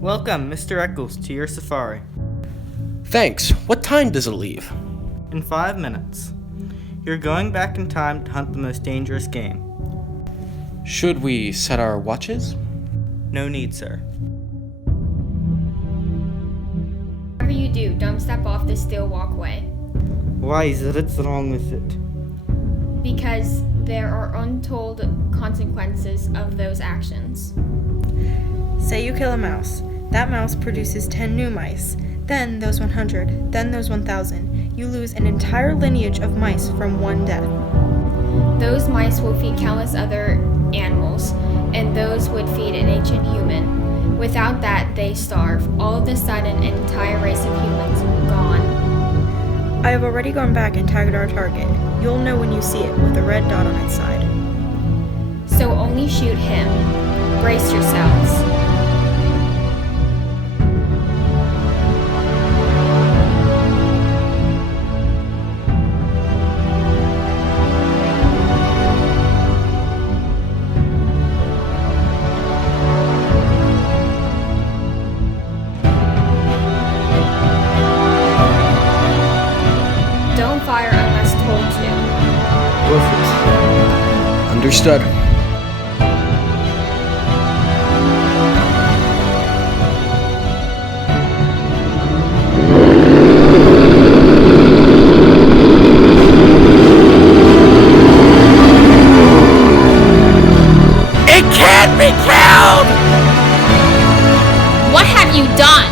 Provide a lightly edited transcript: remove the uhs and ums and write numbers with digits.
Welcome, Mr. Eccles, to your safari. Thanks. What time does it leave? In 5 minutes. You're going back in time to hunt the most dangerous game. Should we set our watches? No need, sir. Whatever you do, don't step off the steel walkway. Why is it? What's wrong with it? Because there are untold consequences of those actions. Say you kill a mouse. That mouse produces 10 new mice. Then those 100. Then those 1,000. You lose an entire lineage of mice from one death. Those mice will feed countless other animals, and those would feed an ancient human. Without that, they starve. All of a sudden, an entire race of humans gone. I have already gone back and tagged our target. You'll know when you see it with a red dot on its side. So only shoot him. Brace yourselves. Don't fire unless told to. Understood. It can't be killed! What have you done?